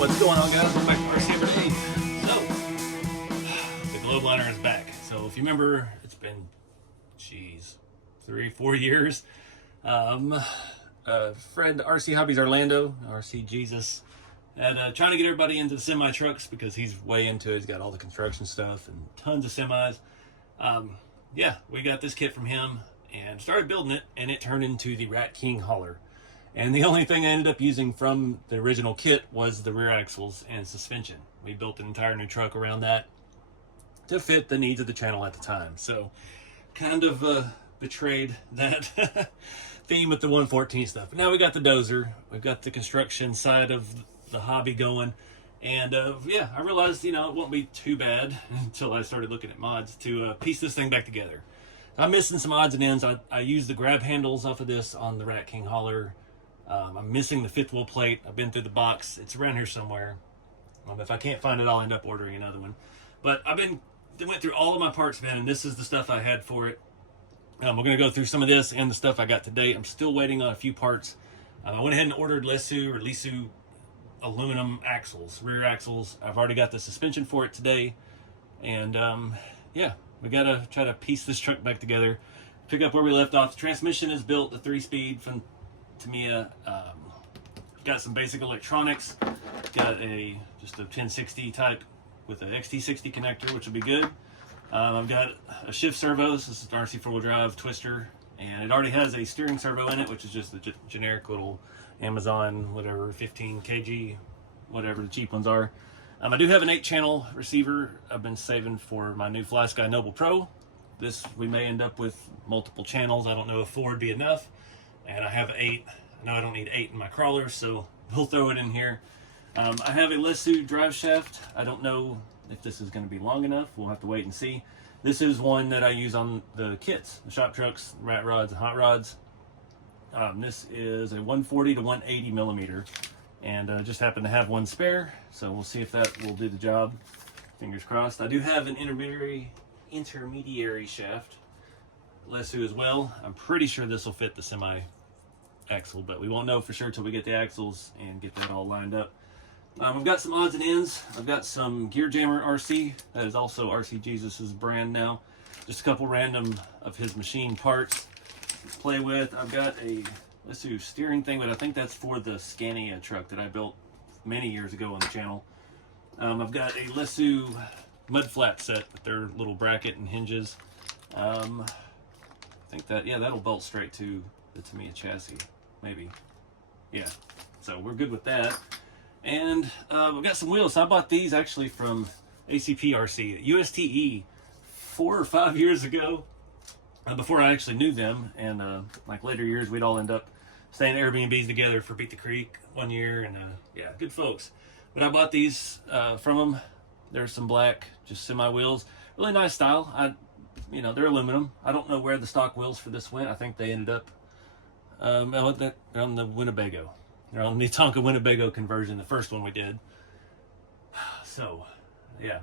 What's going on, guys? Welcome back to RC Everyday. So, the globe liner is back. So, if you remember, it's been, 3-4 years. Friend RC Hobbies Orlando, RC Jesus, and trying to get everybody into the semi trucks because he's way into it. He's got all the construction stuff and tons of semis. Yeah, we got this kit from him and started building it, and it turned into the Rat King hauler. And the only thing I ended up using from the original kit was the rear axles and suspension. We built an entire new truck around that to fit the needs of the channel at the time. So kind of betrayed that theme with the 114 stuff. But now we got the dozer. We've got the construction side of the hobby going. And yeah, I realized, it won't be too bad until I started looking at mods to piece this thing back together. I'm missing some odds and ends. I used the grab handles off of this on the Rat King hauler. I'm missing the fifth wheel plate. I've been through the box. It's around here somewhere. If I can't find it, I'll end up ordering another one. But went through all of my parts, man, and this is the stuff I had for it. We're going to go through some of this and the stuff I got today. I'm still waiting on a few parts. I went ahead and ordered Lisu aluminum axles, rear axles. I've already got the suspension for it today. And yeah, we got to try to piece this truck back together. Pick up where we left off. The transmission is built, the 3-speed from Tamiya. Got some basic electronics. Got just a 1060 type with an XT60 connector, which will be good. I've got a shift servo. This is an RC 4-wheel drive twister, and it already has a steering servo in it, which is just the generic little Amazon, whatever, 15 kg, whatever the cheap ones are. I do have an 8-channel receiver I've been saving for my new Fly Sky Noble Pro. This, we may end up with multiple channels. I don't know if 4 would be enough. And I have 8. I know I don't need 8 in my crawler, so we'll throw it in here. I have a Lisu drive shaft. I don't know if this is going to be long enough. We'll have to wait and see. This is one that I use on the kits, the shop trucks, rat rods, and hot rods. This is a 140 to 180 millimeter, and I just happen to have one spare, so we'll see if that will do the job. Fingers crossed. I do have an intermediary shaft, Lisu as well. I'm pretty sure this will fit the semi axle, but we won't know for sure till we get the axles and get that all lined up. I've got some odds and ends. I've got some Gear Jammer RC. That is also RC Jesus's brand now. Just a couple random of his machine parts to play with. I've got a Lisu steering thing, but I think that's for the Scania truck that I built many years ago on the channel. I've got a Lisu mud flap set with their little bracket and hinges. I think that, yeah, that'll bolt straight to the Tamiya chassis, maybe. Yeah, so we're good with that. And we've got some wheels. So I bought these actually from ACP RC, USTE, 4 or 5 years ago, before I actually knew them. And like later years, we'd all end up staying at Airbnbs together for Beat the Creek one year. And yeah, good folks. But I bought these from them. There's some black, just semi wheels. Really nice style. They're aluminum. I don't know where the stock wheels for this went. I think they ended up they're on the Winnebago. They're on the Tonka Winnebago conversion, the first one we did. So, yeah,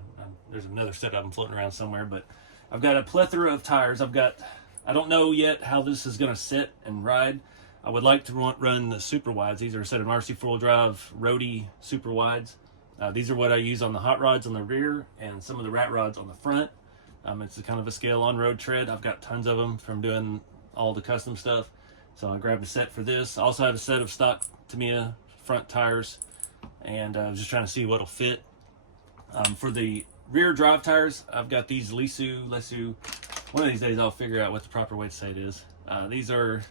there's another set of them floating around somewhere, but I've got a plethora of tires. I don't know yet how this is going to sit and ride. I would like to run the super wides. These are a set of RC 4-wheel drive roadie super wides. These are what I use on the hot rods on the rear and some of the rat rods on the front. It's a kind of a scale on-road tread. I've got tons of them from doing all the custom stuff. So I grabbed a set for this. I also have a set of stock Tamiya front tires, and I was just trying to see what'll fit. For the rear drive tires, I've got these Lisu. One of these days I'll figure out what the proper way to say it is. These are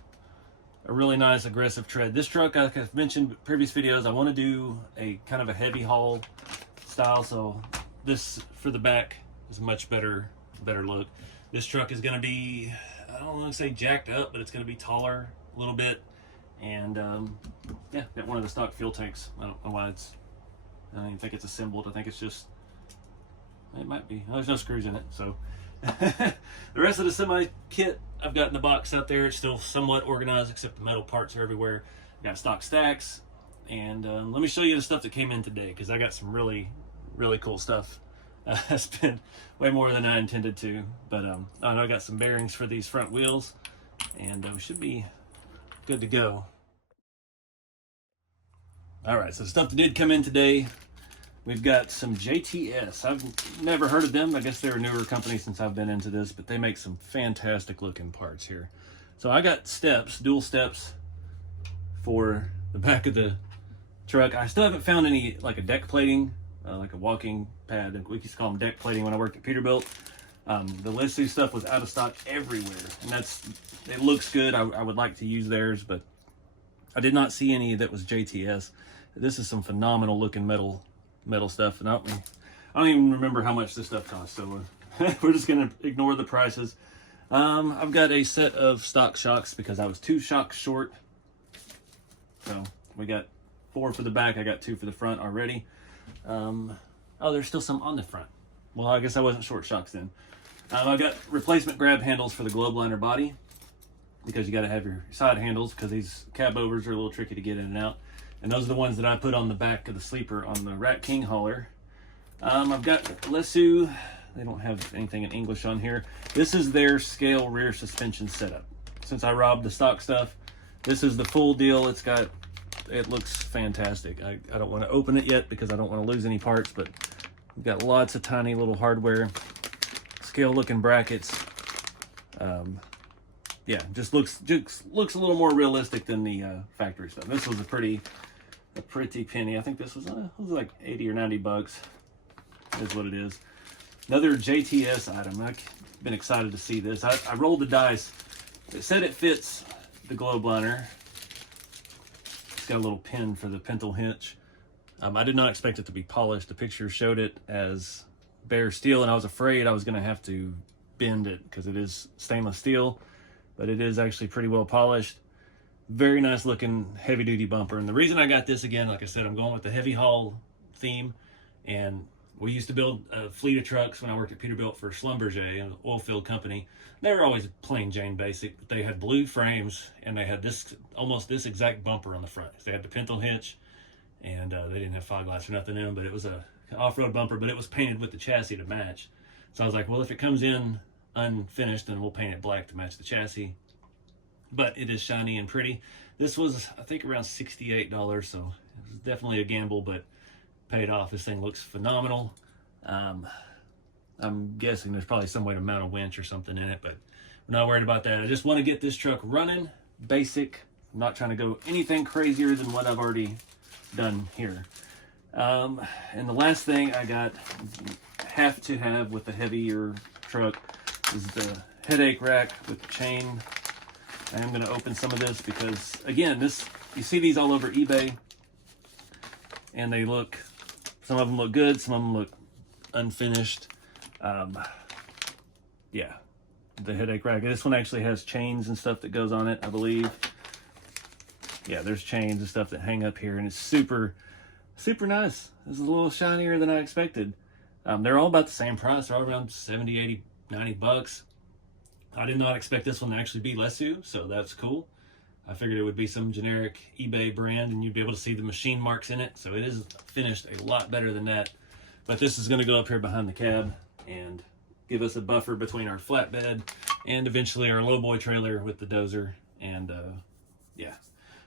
a really nice aggressive tread. This truck, like I've mentioned in previous videos, I want to do a kind of a heavy haul style, so this for the back is much better look. This truck is going to be, I don't want to say jacked up, but it's going to be taller a little bit. And yeah, got one of the stock fuel tanks. I don't know why I don't even think it's assembled. I think it's just, it might be. Oh, there's no screws in it. So the rest of the semi kit I've got in the box out there. It's still somewhat organized, except the metal parts are everywhere. I've got stock stacks. And let me show you the stuff that came in today, because I got some really, really cool stuff. I spent way more than I intended to, but I got some bearings for these front wheels, and we should be good to go. All right, so the stuff that did come in today, we've got some JTS. I've never heard of them. I guess they're a newer company since I've been into this, but they make some fantastic looking parts here. So I got steps, dual steps for the back of the truck. I still haven't found any, like a deck plating, like a walking pad. We used to call them deck plating when I worked at Peterbilt. The Lesu stuff was out of stock everywhere, and it looks good. I would like to use theirs, but I did not see any that was JTS. This is some phenomenal looking metal stuff, and I don't even remember how much this stuff costs, so we're just gonna ignore the prices. I've got a set of stock shocks because I was 2 shocks short. So we got 4 for the back, I got 2 for the front already. Oh, there's still some on the front. Well, I guess I wasn't short shocks then. I got replacement grab handles for the globe liner body, because you got to have your side handles, because these cab overs are a little tricky to get in and out. And those are the ones that I put on the back of the sleeper on the Rat King hauler. I've got Lesu. They don't have anything in English on here. This is their scale rear suspension setup. Since I robbed the stock stuff, this is the full deal. It looks fantastic. I don't want to open it yet because I don't want to lose any parts, but we've got lots of tiny little hardware, scale looking brackets. Yeah, just looks a little more realistic than the factory stuff. This was a pretty penny. I think this was like 80 or 90 bucks is what it is. Another JTS item. I've been excited to see this. I rolled the dice. It said it fits the globe liner. It's got a little pin for the pintle hitch. I did not expect it to be polished. The picture showed it as bare steel, and I was afraid I was going to have to bend it because it is stainless steel, but it is actually pretty well polished. Very nice looking heavy duty bumper. And the reason I got this, again, like I said, I'm going with the heavy haul theme, and we used to build a fleet of trucks when I worked at Peterbilt for Schlumberger, an oil field company. They were always plain Jane basic, but they had blue frames, and they had almost this exact bumper on the front. They had the pintle hitch, and they didn't have fog lights or nothing in them, but it was a off-road bumper, but it was painted with the chassis to match. So I was like, well, if it comes in unfinished, then we'll paint it black to match the chassis. But it is shiny and pretty. This was, I think, around $68, so it was definitely a gamble, but paid off. This thing looks phenomenal. I'm guessing there's probably some way to mount a winch or something in it, but we're not worried about that. I just want to get this truck running, basic. I'm not trying to go anything crazier than what I've already done here. And the last thing I have to have with the heavier truck is the headache rack with the chain. I am going to open some of this because, again, you see these all over eBay, and some of them look good, some of them look unfinished. Yeah, the headache rack. This one actually has chains and stuff that goes on it, I believe. Yeah, there's chains and stuff that hang up here, and it's super nice. It's a little shinier than I expected. They're all about the same price. They're all around 70, 80, 90 bucks. I did not expect this one to actually be Lesu, so that's cool. I figured it would be some generic eBay brand, and you'd be able to see the machine marks in it. So it is finished a lot better than that. But this is going to go up here behind the cab and give us a buffer between our flatbed and eventually our lowboy trailer with the dozer. And yeah,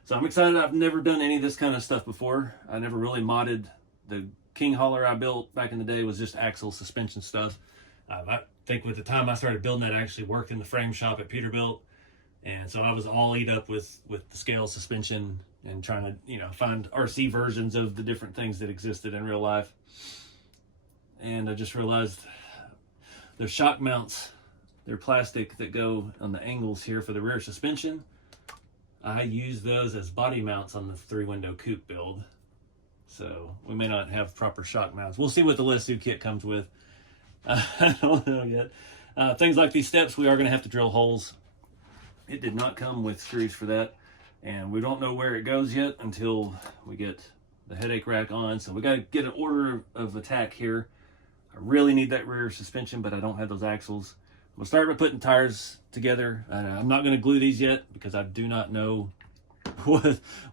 so I'm excited. I've never done any of this kind of stuff before. I never really modded. The King hauler I built back in the day was just axle suspension stuff. I think with the time I started building that, I actually worked in the frame shop at Peterbilt. And so I was all eat up with the scale suspension and trying to, find RC versions of the different things that existed in real life. And I just realized there's shock mounts. They're plastic that go on the angles here for the rear suspension. I use those as body mounts on the 3-window coupe build. So we may not have proper shock mounts. We'll see what the Lesu kit comes with. I don't know yet. Things like these steps, we are going to have to drill holes. It did not come with screws for that, and we don't know where it goes yet until we get the headache rack on. So we got to get an order of attack here. I really need that rear suspension, but I don't have those axles. We'll start by putting tires together. I'm not going to glue these yet because I do not know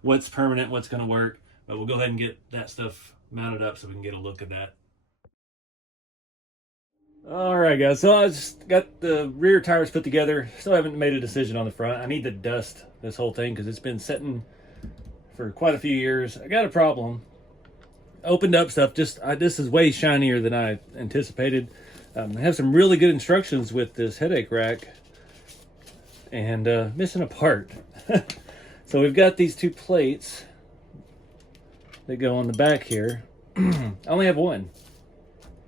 what's permanent, what's going to work, but we'll go ahead and get that stuff mounted up so we can get a look at that. All right, guys, so I just got the rear tires put together. Still haven't made a decision on the front. I need to dust this whole thing because it's been sitting for quite a few years. I got a problem. Opened up stuff. This is way shinier than I anticipated. I have some really good instructions with this headache rack, and missing a part. So we've got these two plates that go on the back here. I only have one.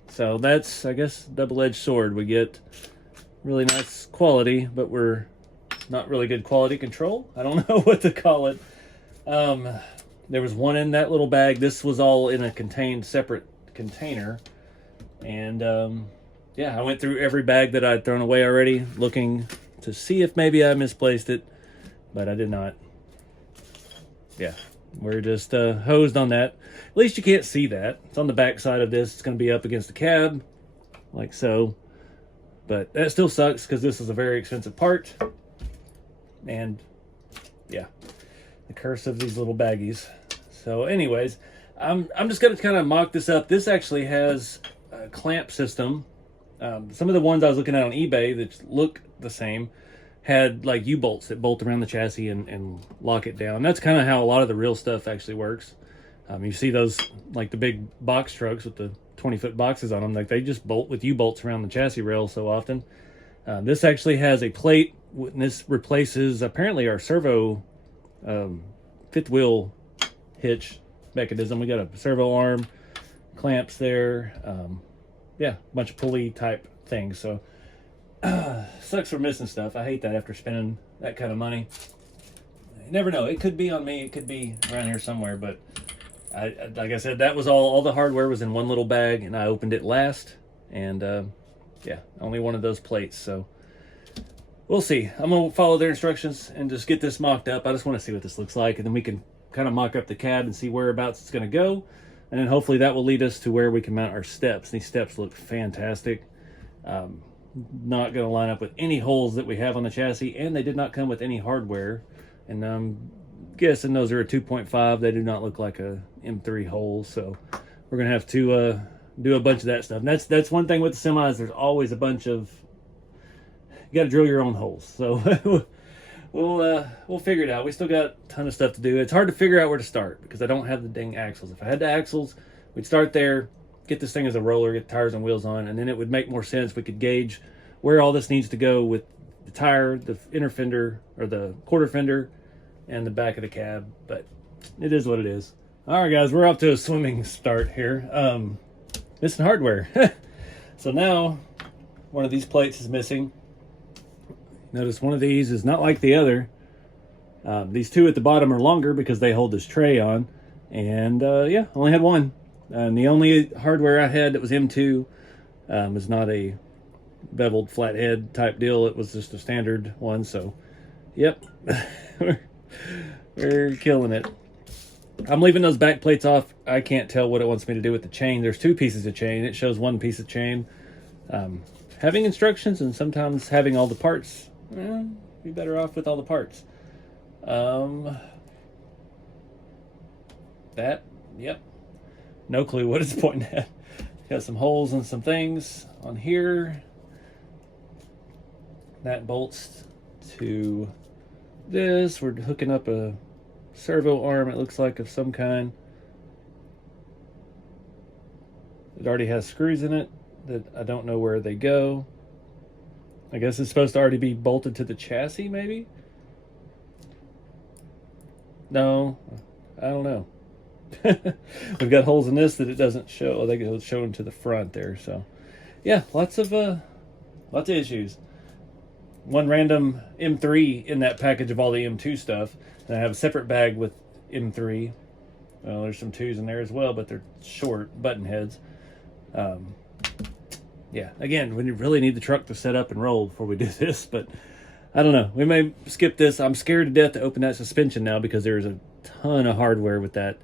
So that's, I guess, double-edged sword. We get really nice quality, but we're not really good quality control. I don't know what to call it. There was one in that little bag. This was all in a separate container. And yeah, I went through every bag that I'd thrown away already, looking to see if maybe I misplaced it, but I did not. Yeah, we're just hosed on that. At least you can't see that. It's on the back side of this. It's going to be up against the cab, like so. But that still sucks because this is a very expensive part. And yeah, the curse of these little baggies. So anyways, I'm just going to kind of mock this up. This actually has a clamp system. Some of the ones I was looking at on eBay that look the same had like U-bolts that bolt around the chassis and lock it down. That's kind of how a lot of the real stuff actually works. You see those, like the big box trucks with the 20-foot boxes on them, like they just bolt with U-bolts around the chassis rail so often. This actually has a plate, and this replaces apparently our servo fifth wheel hitch mechanism. We got a servo arm, clamps there, yeah, a bunch of pulley type things. So sucks for missing stuff. I hate that after spending that kind of money. You never know. It could be on me. It could be around here somewhere. But like I said, that was all the hardware was in one little bag, and I opened it last. And yeah, only one of those plates. So we'll see. I'm going to follow their instructions and just get this mocked up. I just want to see what this looks like, and then we can kind of mock up the cab and see whereabouts it's going to go. And then hopefully that will lead us to where we can mount our steps. These steps look fantastic. Not going to line up with any holes that we have on the chassis, and they did not come with any hardware. And I'm guessing those are a 2.5. They do not look like a M3 hole, so we're going to have to do a bunch of that stuff. And that's one thing with the semis. There's always a bunch of, you got to drill your own holes. So we'll figure it out. We still got a ton of stuff to do. It's hard to figure out where to start because I don't have the dang axles. If I had the axles, we'd start there, get this thing as a roller, get tires and wheels on, and then it would make more sense. We could gauge where all this needs to go with the tire, the inner fender, or the quarter fender, and the back of the cab. But it is what it is. All right, guys, we're off to a swimming start here. Missing hardware. So now one of these plates is missing. Notice one of these is not like the other. These two at the bottom are longer because they hold this tray on. And yeah, only had one. And the only hardware I had that was M2 was not a beveled flathead type deal. It was just a standard one. So, yep, we're killing it. I'm leaving those back plates off. I can't tell what it wants me to do with the chain. There's two pieces of chain. It shows one piece of chain. Having instructions and sometimes having all the parts, be better off with all the parts. Yep. No clue what it's pointing at. Got some holes and some things on here. That bolts to this. We're hooking up a servo arm, it looks like, of some kind. It already has screws in it that I don't know where they go. I guess it's supposed to already be bolted to the chassis, maybe? No, I don't know. We've got holes in this that it doesn't show. I think it's showing to the front there. So, yeah, lots of issues. One random M3 in that package of all the M2 stuff, and I have a separate bag with M3. Well, there's some 2s in there as well, but they're short button heads. Yeah, again, we really need the truck to set up and roll before we do this, but I don't know. We may skip this. I'm scared to death to open that suspension now because there's a ton of hardware with that.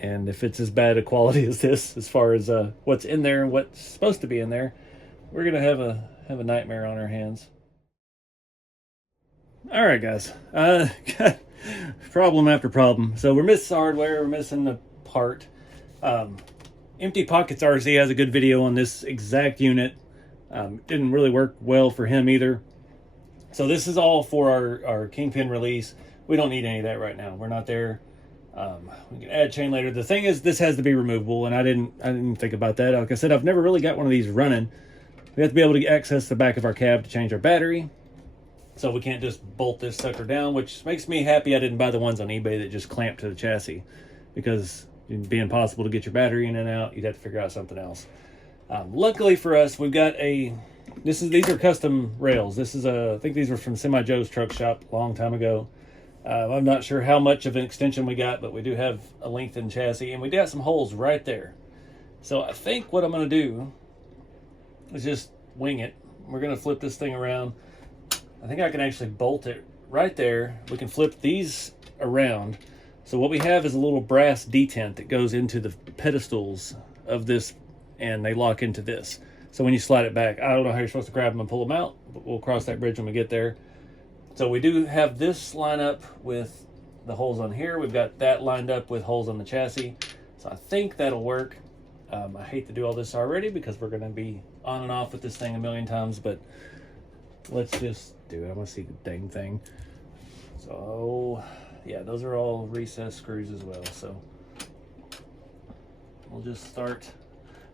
And if it's as bad a quality as this, as far as what's in there and what's supposed to be in there, we're gonna have a nightmare on our hands. All right, guys. Got problem after problem. So we're missing hardware. We're missing the part. Empty Pockets RC has a good video on this exact unit. Didn't really work well for him either. So this is all for our Kingpin release. We don't need any of that right now. We're not there. We can add chain later. The thing is, this has to be removable, and I didn't think about that. Like I said, I've never really got one of these running. We have to be able to access the back of our cab to change our battery. So we can't just bolt this sucker down, which makes me happy I didn't buy the ones on eBay that just clamp to the chassis, because it'd be impossible to get your battery in and out. You'd have to figure out something else. Luckily for us, we've got these are custom rails. This is I think these were from Semi Joe's truck shop a long time ago. I'm not sure how much of an extension we got, but we do have a lengthened chassis, and we got some holes right there. So I think what I'm going to do is just wing it. We're going to flip this thing around. I think I can actually bolt it right there. We can flip these around. So what we have is a little brass detent that goes into the pedestals of this, and they lock into this. So when you slide it back, I don't know how you're supposed to grab them and pull them out, but we'll cross that bridge when we get there. So we do have this line up with the holes on here. We've got that lined up with holes on the chassis. So I think that'll work. I hate to do all this already because we're going to be on and off with this thing a million times, but let's just do it. I want to see the dang thing. So yeah, those are all recessed screws as well. So we'll just start.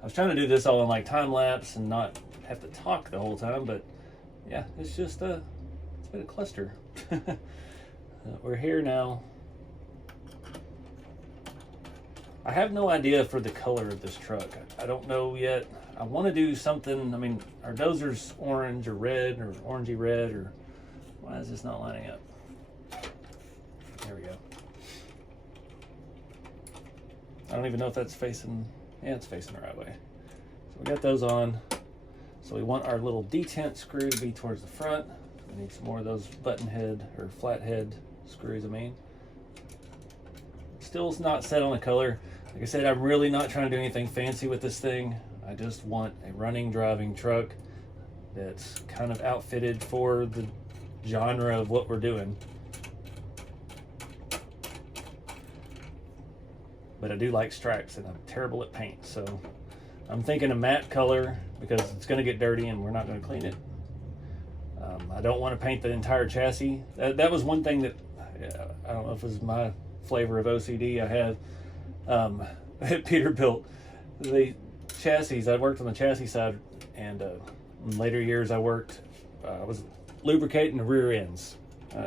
I was trying to do this all in like time lapse and not have to talk the whole time, but yeah, it's just it's been a cluster. We're here now. I have no idea for the color of this truck. I don't know yet. I want to do something. I mean, our dozer's orange or red or orangey red, or why is this not lining up? There we go. I don't even know if that's facing, yeah, it's facing the right way. So we got those on. So we want our little detent screw to be towards the front. We need some more of those button head or flat head screws, I mean. Still not set on the color. Like I said, I'm really not trying to do anything fancy with this thing. I just want a running, driving truck that's kind of outfitted for the genre of what we're doing. But I do like stripes, and I'm terrible at paint. So I'm thinking a matte color because it's going to get dirty and we're not going to clean it. I don't want to paint the entire chassis. That was one thing that, I don't know if it was my flavor of OCD I had. Peter built the chassis. I worked on the chassis side, and in later years I was lubricating the rear ends,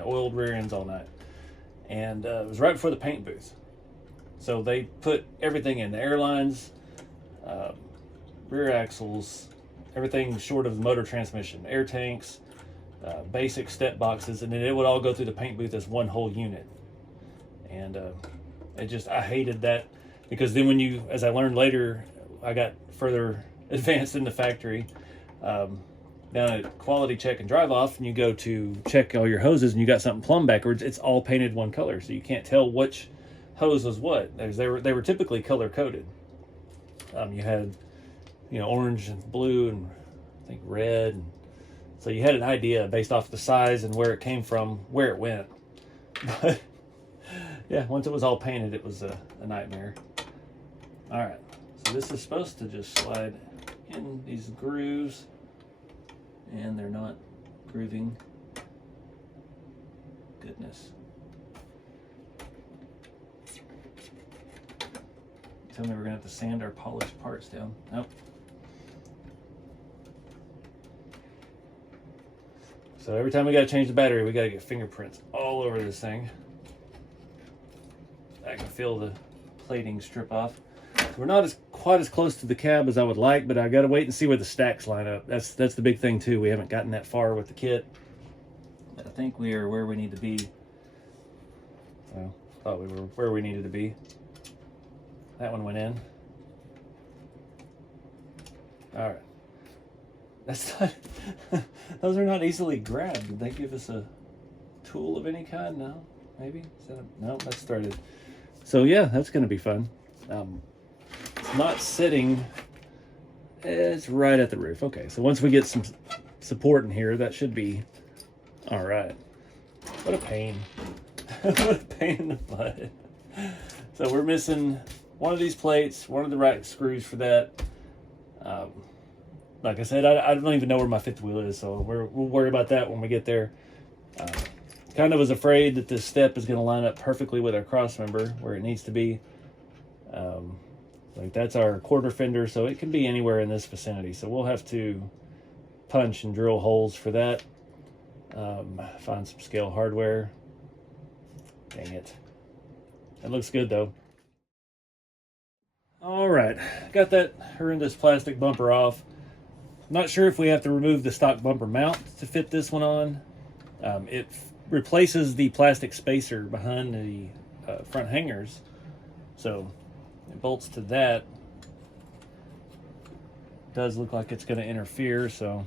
oiled rear ends all night, and it was right before the paint booth. So they put everything in, the airlines, rear axles, everything short of the motor transmission, air tanks, basic step boxes, and then it would all go through the paint booth as one whole unit. And I hated that, because then when as I learned later, I got further advanced in the factory, down at quality check and drive off, and you go to check all your hoses and you got something plumb backwards, it's all painted one color, so you can't tell which hose was what. They were typically color coded. You had, orange and blue and I think red, and so you had an idea based off the size and where it came from, where it went. But yeah, once it was all painted, it was a nightmare. All right, so this is supposed to just slide in these grooves, and they're not grooving. Goodness. Tell me we're gonna have to sand our polished parts down. Nope. So every time we gotta change the battery, we gotta get fingerprints all over this thing. I can feel the plating strip off. So we're not quite as close to the cab as I would like, but I gotta wait and see where the stacks line up. That's the big thing too. We haven't gotten that far with the kit. But I think we are where we need to be. Well, thought we were where we needed to be. That one went in. All right. That's not, those are not easily grabbed. Did they give us a tool of any kind? No, maybe? No, that's threaded. So yeah, that's gonna be fun. It's not sitting, it's right at the roof. Okay, so once we get some support in here, that should be all right. What a pain. What a pain in the butt. So we're missing one of these plates, one of the right screws for that. Like I said, I don't even know where my fifth wheel is, so we'll worry about that when we get there. kind of was afraid that this step is going to line up perfectly with our cross member where it needs to be. Like that's our quarter fender, so it can be anywhere in this vicinity. So we'll have to punch and drill holes for that. Find some scale hardware. Dang it. It looks good though. All right, got that horrendous plastic bumper off. Not sure if we have to remove the stock bumper mount to fit this one on. It replaces the plastic spacer behind the front hangers. So it bolts to that. Does look like it's going to interfere, so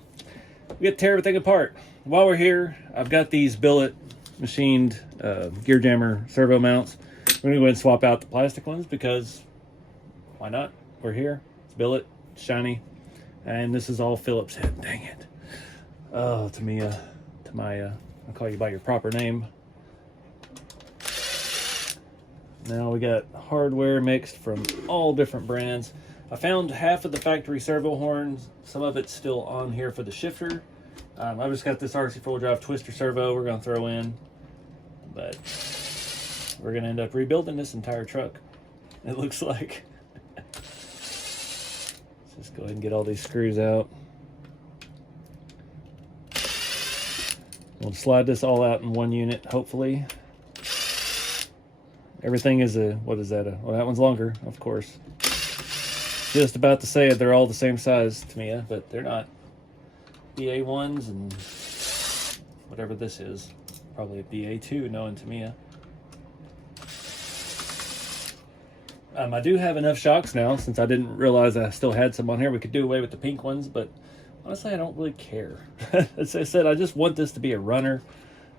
we get to tear everything apart. While we're here, I've got these billet machined gear jammer servo mounts. We're going to go ahead and swap out the plastic ones because why not? We're here. It's billet, it's shiny, and this is all Phillips head. Dang it. Oh, Tamiya. I'll call you by your proper name. Now we got hardware mixed from all different brands. I found half of the factory servo horns. Some of it's still on here for the shifter. I've just got this RC 4-drive twister servo we're going to throw in. But we're going to end up rebuilding this entire truck, it looks like. Let's just go ahead and get all these screws out. We'll slide this all out in one unit, hopefully. Everything is a, what is that? Well, that one's longer, of course. Just about to say it, they're all the same size to me, but they're not. BA1s and whatever this is. Probably a BA2 knowing Tamiya. I do have enough shocks now, since I didn't realize I still had some on here. We could do away with the pink ones, but honestly, I don't really care. As I said, I just want this to be a runner.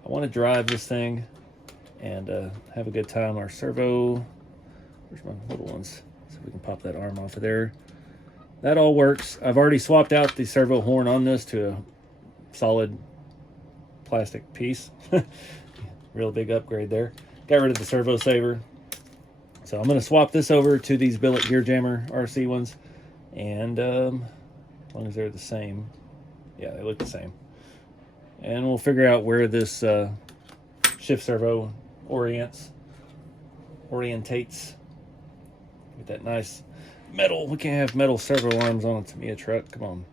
I want to drive this thing and have a good time. Our servo, where's my little ones? So we can pop that arm off of there. That all works. I've already swapped out the servo horn on this to a solid plastic piece. Real big upgrade there. Got rid of the servo saver. So I'm going to swap this over to these billet gear jammer RC ones. And as long as they're the same. Yeah, they look the same. And we'll figure out where this shift servo orientates. Get that nice metal. We can't have metal servo arms on a Tamiya truck. Come on.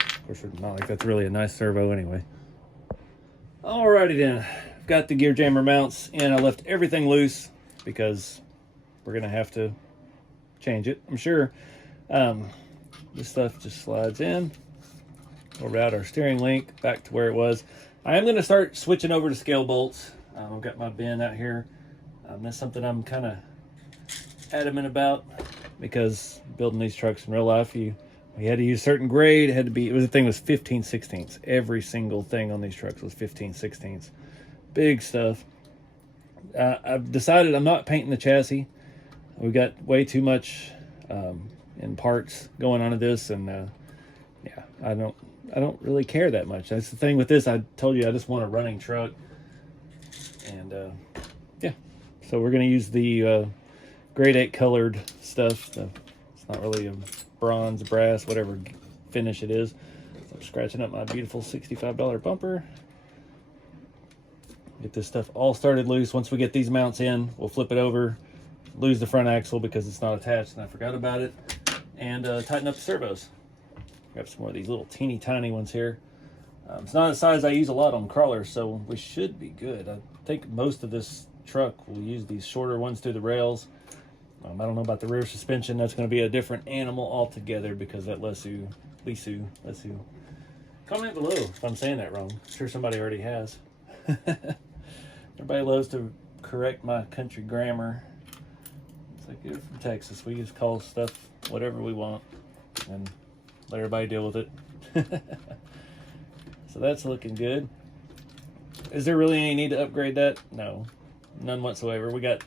Of course, it's not like that's really a nice servo anyway. Alrighty then. I've got the gear jammer mounts and I left everything loose because we're going to have to change it, I'm sure. This stuff just slides in. We'll route our steering link back to where it was. I am going to start switching over to scale bolts. I've got my bin out here. That's something I'm kind of adamant about because building these trucks in real life, we had to use certain grade. It had to be, the thing was 15/16. Every single thing on these trucks was 15/16. Big stuff. I've decided I'm not painting the chassis. We've got way too much in parts going on to this, and yeah, I don't really care that much. That's the thing with this. I told you I just want a running truck, and yeah. So we're going to use the grade 8 colored stuff. It's not really a bronze, brass, whatever finish it is. So I'm scratching up my beautiful $65 bumper. Get this stuff all started loose. Once we get these mounts in, we'll flip it over, lose the front axle because it's not attached and I forgot about it, and tighten up the servos. Grab some more of these little teeny tiny ones here. It's not a size I use a lot on crawlers, so we should be good. I think most of this truck will use these shorter ones through the rails. I don't know about the rear suspension. That's going to be a different animal altogether because that Lisu. Comment below if I'm saying that wrong. I'm sure somebody already has. Everybody loves to correct my country grammar. It's like you're from Texas. We just call stuff whatever we want and let everybody deal with it. So that's looking good. Is there really any need to upgrade that? No, none whatsoever. We got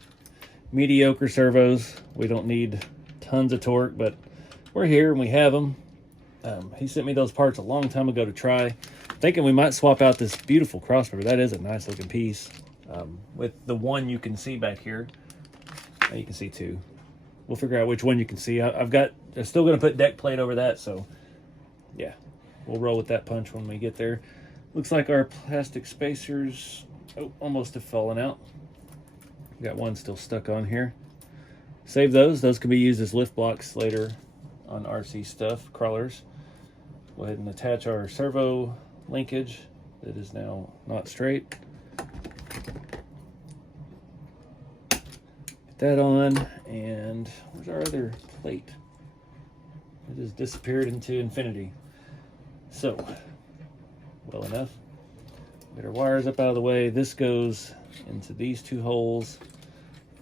mediocre servos. We don't need tons of torque, but we're here and we have them. He sent me those parts a long time ago to try. Thinking we might swap out this beautiful crossmember. That is a nice looking piece. With the one you can see back here. You can see two. We'll figure out which one you can see. I'm still going to put deck plate over that, so yeah, we'll roll with that punch when we get there. Looks like our plastic spacers, oh, almost have fallen out. Got one still stuck on here. Save those. Those can be used as lift blocks later on RC stuff, crawlers. Go ahead and attach our servo linkage that is now not straight. Get that on, and where's our other plate? It has disappeared into infinity. So, well enough. Get our wires up out of the way. This goes into these two holes.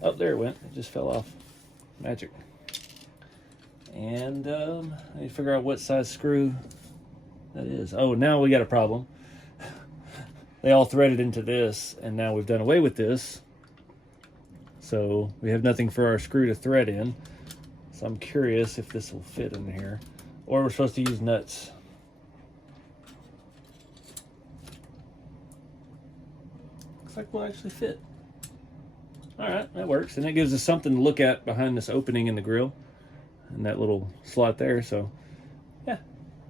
Oh, there it went. It just fell off. Magic. And I need to figure out what size screw that is. Oh, now we got a problem. They all threaded into this, and now we've done away with this. So we have nothing for our screw to thread in. So I'm curious if this will fit in here. Or we're supposed to use nuts. Looks like we'll actually fit. All right, that works. And it gives us something to look at behind this opening in the grill and that little slot there. So yeah,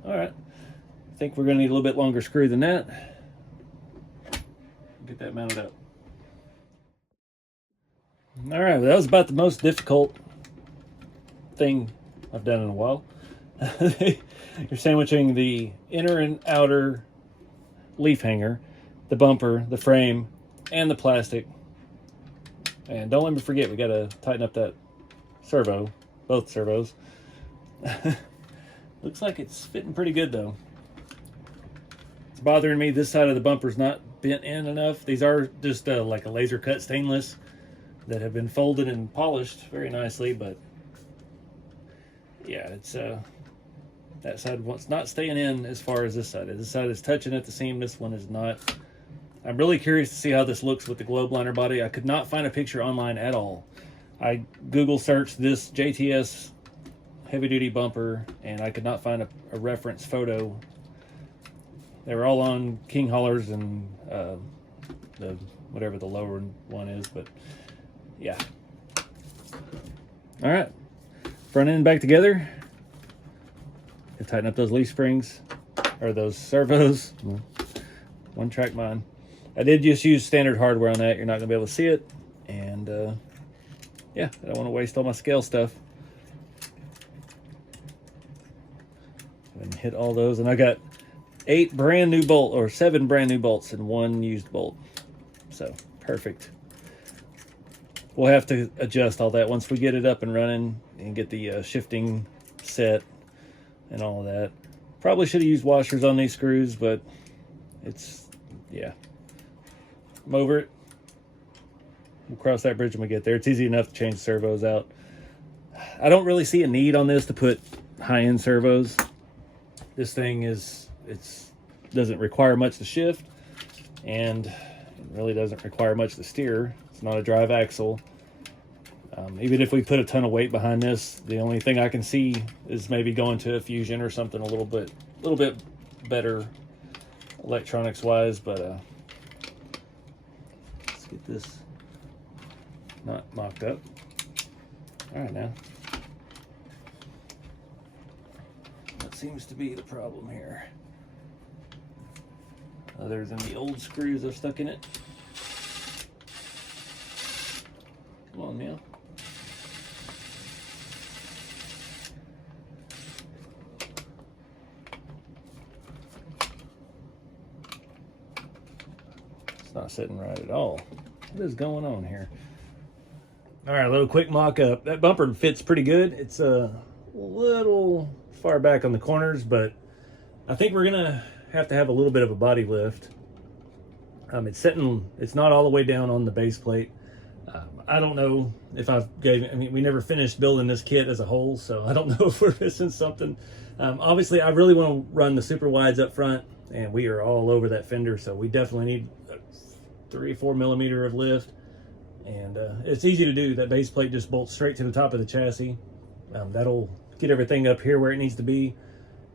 all right. I think we're gonna need a little bit longer screw than that. Get that mounted up. All right, well, that was about the most difficult thing I've done in a while. You're sandwiching the inner and outer leaf hanger, the bumper, the frame, and the plastic. And don't let me forget, we gotta tighten up that servo, both servos. Looks like it's fitting pretty good though. It's bothering me, this side of the bumper's not bent in enough. These are just like a laser cut stainless that have been folded and polished very nicely, but yeah, it's that side wants not staying in as far as this side is. This side is touching at the seam, this one is not. I'm really curious to see how this looks with the globe liner body. I could not find a picture online at all. I Google searched this JTS heavy duty bumper and I could not find a reference photo. They were all on King haulers and the whatever the lower one is, but yeah. All right, front end back together. To tighten up those leaf springs or those servos. One track mind. I did just use standard hardware on that. You're not gonna be able to see it, and yeah, I don't want to waste all my scale stuff. And hit all those, and I got 7 brand new bolts and 1 used bolt. So perfect. We'll have to adjust all that once we get it up and running and get the shifting set and all of that. Probably should have used washers on these screws, but it's, yeah. I'm over it. We'll cross that bridge when we get there. It's easy enough to change servos out. I don't really see a need on this to put high-end servos. This thing doesn't require much to shift, and it really doesn't require much to steer. It's not a drive axle. Even if we put a ton of weight behind this, the only thing I can see is maybe going to a Fusion or something a little bit better electronics wise, but let's get this not mocked up. All right, now what seems to be the problem here, other than the old screws I've stuck in it? Come on, Neil. It's not sitting right at all. What is going on here? All right, a little quick mock-up. That bumper fits pretty good. It's a little far back on the corners, but I think we're gonna have to have a little bit of a body lift. It's not all the way down on the base plate. I don't know if we never finished building this kit as a whole, so I don't know if we're missing something. Obviously, I really want to run the super wides up front, and we are all over that fender, so we definitely need 3-4 millimeter of lift. And it's easy to do. That base plate just bolts straight to the top of the chassis. That'll get everything up here where it needs to be.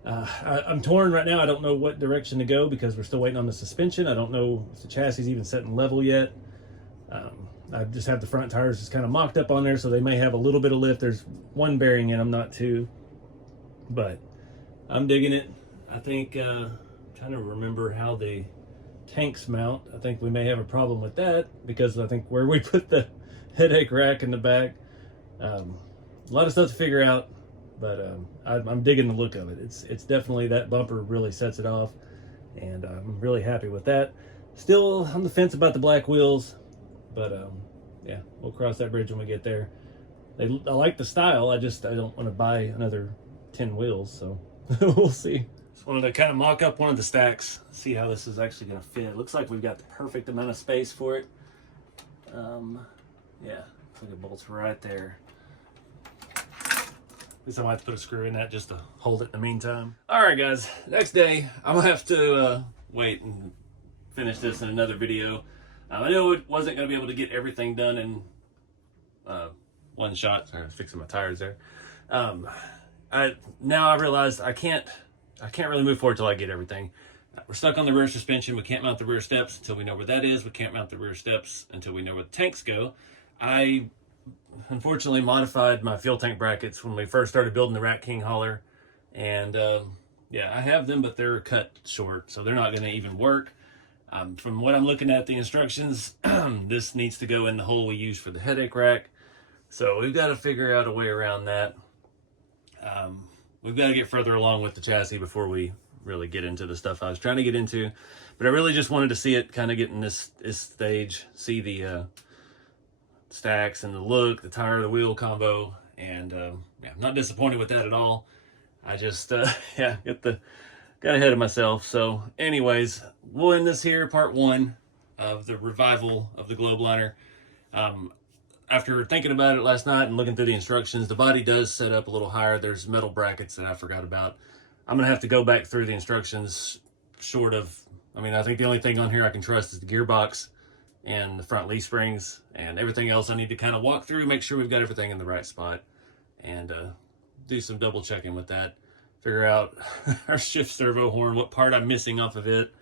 I'm torn right now. I don't know what direction to go because we're still waiting on the suspension. I don't know if the chassis is even setting level yet. I just have the front tires just kind of mocked up on there, so they may have a little bit of lift. There's one bearing in them, not two, but I'm digging it. I think I'm trying to remember how the tanks mount. I think we may have a problem with that because I think where we put the headache rack in the back, a lot of stuff to figure out, but I'm digging the look of it. It's definitely, that bumper really sets it off, and I'm really happy with that. Still on the fence about the black wheels, but yeah, we'll cross that bridge when we get there. I like the style, I don't want to buy another 10 wheels, so we'll see. Just wanted to kind of mock up one of the stacks, see how this is actually going to fit. It looks like we've got the perfect amount of space for it. Yeah, looks like it bolts right there. At least I might have to put a screw in that just to hold it in the meantime. All right, guys, next day, I'm going to have to wait and finish this in another video. I know it wasn't going to be able to get everything done in one shot. Sorry, I was fixing my tires there. Now I realized I can't really move forward till I get everything. We're stuck on the rear suspension. We can't mount the rear steps until we know where that is. We can't mount the rear steps until we know where the tanks go. I unfortunately modified my fuel tank brackets when we first started building the Rat King hauler, and yeah, I have them, but they're cut short, so they're not going to even work. From what I'm looking at the instructions, this needs to go in the hole we use for the headache rack. So we've got to figure out a way around that. We've got to get further along with the chassis before we really get into the stuff I was trying to get into. But I really just wanted to see it kind of get in this stage, see the stacks and the look, the tire, the wheel combo. And yeah, I'm not disappointed with that at all. I just, yeah, got ahead of myself. So anyways, we'll end this here, part one of the revival of the globe liner. After thinking about it last night and looking through the instructions, the body does set up a little higher. There's metal brackets that I forgot about. I'm going to have to go back through the instructions short of, I mean, I think the only thing on here I can trust is the gearbox and the front leaf springs, and everything else I need to kind of walk through, make sure we've got everything in the right spot, and do some double checking with that. Figure out our shift servo horn, what part I'm missing off of it,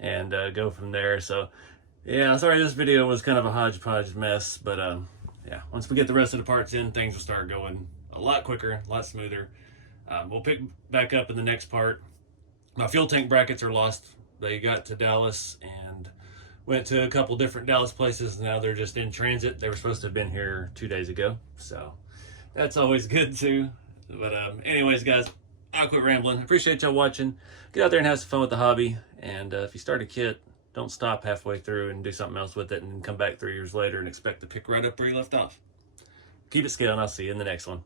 and go from there. So yeah, sorry this video was kind of a hodgepodge mess, but yeah, once we get the rest of the parts in, things will start going a lot quicker, a lot smoother. We'll pick back up in the next part. My fuel tank brackets are lost. They got to Dallas and went to a couple different Dallas places. Now they're just in transit. They were supposed to have been here 2 days ago, so that's always good too. But anyways, guys, I'll quit rambling. Appreciate y'all watching. Get out there and have some fun with the hobby. And if you start a kit, don't stop halfway through and do something else with it and then come back 3 years later and expect to pick right up where you left off. Keep it scaling. I'll see you in the next one.